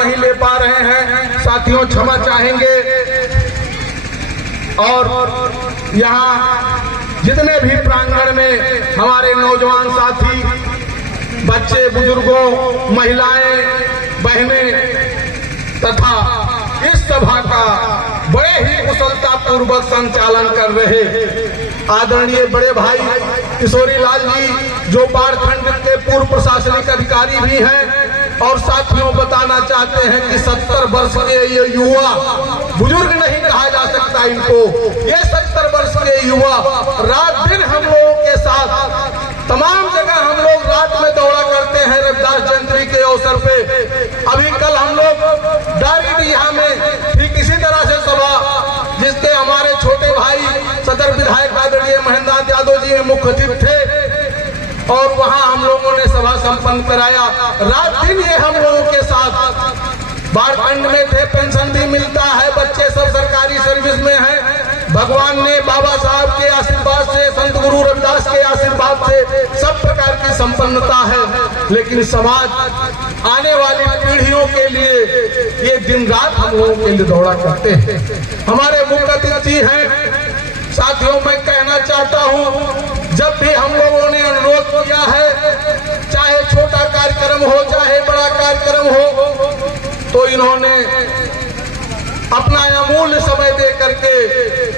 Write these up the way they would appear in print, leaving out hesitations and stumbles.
नहीं ले पा रहे हैं, साथियों क्षमा चाहेंगे। और यहाँ जितने भी प्रांगण में हमारे नौजवान साथी, बच्चे, बुजुर्गों, महिलाएं, बहनें तथा इस सभा का बड़े ही कुशलता पूर्वक संचालन कर रहे आदरणीय बड़े भाई किशोरी लाल जी, जो पारखंड के पूर्व प्रशासनिक अधिकारी भी हैं, और साथियों बताना चाहते हैं कि 70 वर्ष के ये युवा, बुजुर्ग नहीं कहा जा सकता इनको, ये 70 वर्ष के युवा रात दिन हम लोगों के साथ तमाम जगह हम लोग रात में दौड़ा करते हैं रविदास जयंती के अवसर पे। अभी कल हम लोग डारीडीहा में ठीक इसी तरह से सभा, जिसके हमारे छोटे भाई सदर विधायक आदरणीय महेंद्रनाथ यादव जी मुख्य अतिथि थे, और वहां हम लोगों ने सभा संपन्न कराया। रात दिन ये हम लोगों के साथ बारखंड में थे, पेंशन भी मिलता है, बच्चे सब सरकारी सर्विस में हैं। भगवान ने बाबा साहब के आशीर्वाद से, संत गुरु रविदास के आशीर्वाद से सब प्रकार की संपन्नता है, लेकिन समाज आने वाली पीढ़ियों के लिए ये दिन रात हम लोगों के लिए दौड़ा करते हैं। हमारे मुख्य अतिथि हैं, साथियों मैं कहना चाहता हूं, जब भी हम लोगों ने अनुरोध किया है, चाहे छोटा कार्यक्रम हो चाहे बड़ा कार्यक्रम हो, तो इन्होंने अपना अमूल्य समय दे करके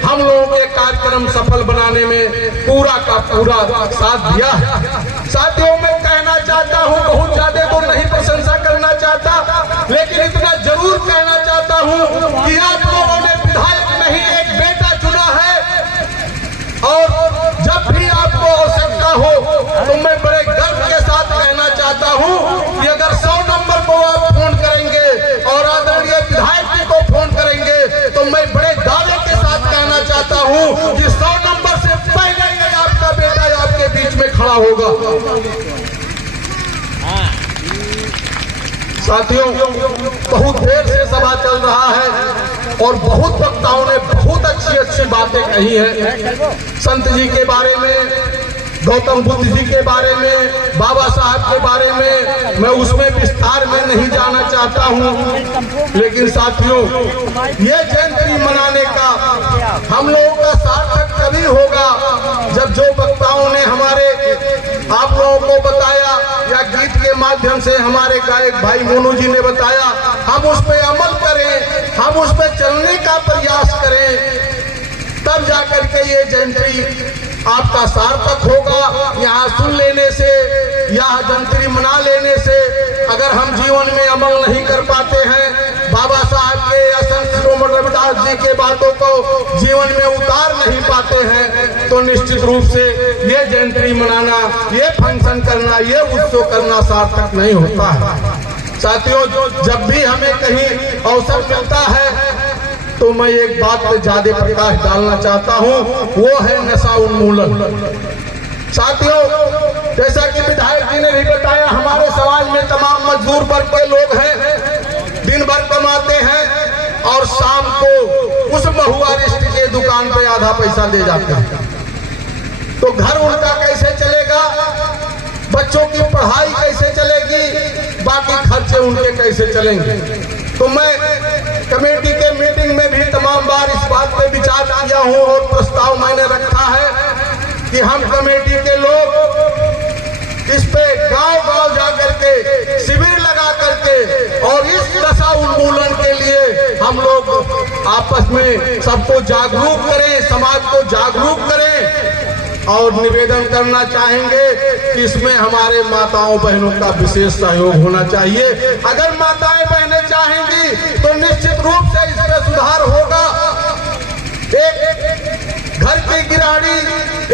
हम लोगों के कार्यक्रम सफल बनाने में पूरा का पूरा साथ दिया है। साथियों मैं कहना चाहता हूं, बहुत ज्यादा तो नहीं प्रशंसा करना चाहता, लेकिन इतना जरूर कहना चाहता हूं कि आप लोगों ने विधायक नहीं एक बेटा चुना है, और जब भी आपको आवश्यकता हो तो मैं बड़े गर्व के साथ कहना चाहता हूं कि अगर 100 नंबर को आप फोन करेंगे और आदरणीय विधायक जी को फोन करेंगे, तो मैं बड़े दावे के साथ कहना चाहता हूं कि 100 नंबर से पहले ही आपका बेटा आपके बीच में खड़ा होगा। साथियों बहुत देर से सभा चल रहा है और बहुत वक्ताओं ने बहुत अच्छी अच्छी बातें कही हैं, संत जी के बारे में, गौतम बुद्ध जी के बारे में, बाबा साहब के बारे में, मैं उसमें विस्तार में नहीं जाना चाहता हूं। लेकिन साथियों ये जयंती मनाने का हम लोगों का सार्थक तभी होगा जब जो वक्ताओं ने हमारे आप लोगों को बताया या गीत के माध्यम से हमारे गायक भाई मोनू जी ने बताया, हम उस पर अमल करें, हम उस पर चलने का प्रयास करें, तब जाकर के ये जयंती आपका सार्थक होगा। यहाँ सुन लेने से या जयंती मना लेने से अगर हम जीवन में अमल नहीं कर पाते हैं, बाबा साहब के या संत शिरोमणि रविदास जी के बातों को जीवन में उतार नहीं पाते हैं, तो निश्चित रूप से ये जयंती मनाना, ये फंक्शन करना, ये उत्सव करना सार्थक नहीं होता है। साथियों जब भी हमें कहीं अवसर मिलता है तो मैं एक बात पे ज्यादा प्रकाश डालना चाहता हूं, वो है नशा उन्मूलन। साथियों जैसा कि विधायक जी ने भी बताया, हमारे समाज में तमाम मजदूर वर्ग के लोग हैं, दिन भर कमाते हैं और शाम को उस महुआरिस्ट के दुकान पे आधा पैसा दे जाते हैं, तो घर उनका कैसे चलेगा, बच्चों की पढ़ाई कैसे चलेगी, बाकी खर्चे उनके कैसे चलेंगे। तो मैं कमेटी के मीटिंग में भी तमाम बार इस बात पे विचार किया हूं और प्रस्ताव मैंने रखा है कि हम कमेटी के लोग इस पे गांव-गांव जाकर के शिविर लगा करके और इस नशा उन्मूलन के लिए हम लोग आपस में सबको जागरूक करें, समाज को जागरूक करें। और निवेदन करना चाहेंगे कि इसमें हमारे माताओं बहनों का विशेष सहयोग होना चाहिए। अगर माताएं बहनें चाहेंगी तो निश्चित रूप से इसमें सुधार होगा। एक घर की गृहिणी,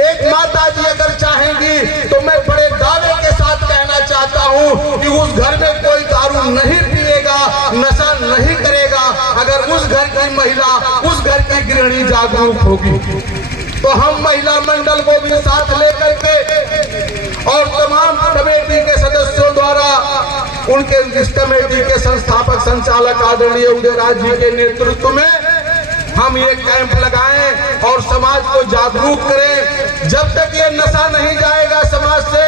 एक माता जी अगर चाहेंगी तो मैं बड़े दावे के साथ कहना चाहता हूं कि उस घर में कोई दारू नहीं पिएगा, नशा नहीं करेगा, अगर उस घर की महिला, उस घर की गृहिणी जागरूक होगी। तो हम महिला मंडल को भी साथ लेकर के और तमाम कमेटी के सदस्यों द्वारा उनके इस कमेटी के संस्थापक संचालक आदरणीय उदयराज जी के नेतृत्व में हम ये कैंप लगाएं और समाज को जागरूक करें। जब तक ये नशा नहीं जाएगा समाज से,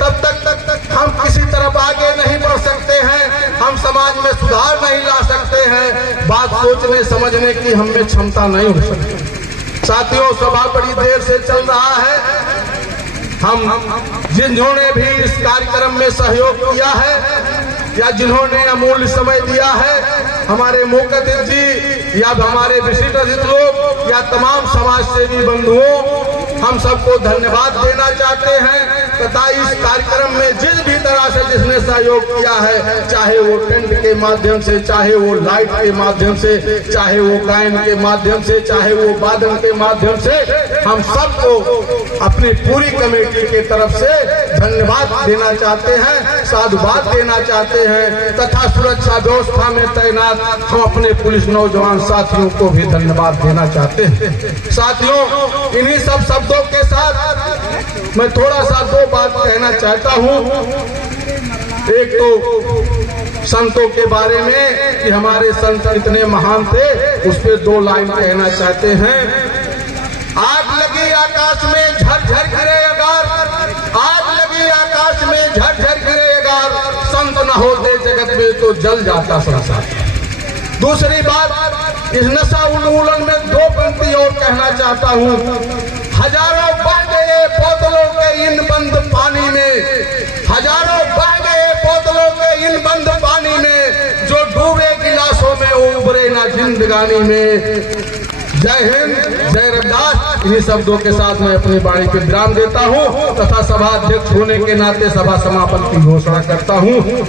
तब तक हम किसी तरफ आगे नहीं बढ़ सकते हैं, हम समाज में सुधार हैं, बात सोचने समझने की हम में क्षमता नहीं हो सकती। साथियों, सभा बड़ी देर से चल रहा है। हम जिन्होंने भी इस कार्यक्रम में सहयोग किया है या जिन्होंने अमूल्य समय दिया है, हमारे मुख्यातिथि जी या हमारे विशिष्ट अतिथि लोग या तमाम समाज सेवी बंधुओं, हम सबको धन्यवाद देना चाहते हैं तथा इस कार्यक्रम में जिस भी तरह से जिसने सहयोग किया है, चाहे वो टेंट के माध्यम से, चाहे वो लाइट के माध्यम से, चाहे वो गायन के माध्यम से, चाहे वो वादन के माध्यम से, हम सबको अपनी पूरी कमेटी के तरफ से धन्यवाद देना चाहते हैं, साधुवाद देना चाहते हैं तथा सुरक्षा व्यवस्था में तैनात हम अपने पुलिस नौजवान साथियों को भी धन्यवाद देना चाहते हैं। साथियों, इन्हीं सब शब्दों के साथ मैं थोड़ा सा दो बात कहना चाहता हूँ। एक तो संतों के बारे में कि हमारे संत कितने महान थे, उस पर दो लाइन कहना चाहते हैं। आग लगी आकाश में झरझर गिरे अगार, आग लगी आकाश में झरझर गिरे अगार, संत न होते जगत में तो जल जाता संसार। दूसरी बात, इस नशा उन्मूलन में दो पंक्ति और कहना चाहता हूँ। हजारों बह गए बोतलों के इन बंद पानी में, हजारों बह गए बोतलों के इन बंद पानी में, जो डूबे गिलासों में उबरे ना जिंदगानी में। जय हिंद, जय रविदास। इन्हीं शब्दों के साथ मैं अपनी वाणी को विराम देता हूँ तथा सभा अध्यक्ष होने के नाते सभा समापन की घोषणा करता हूँ।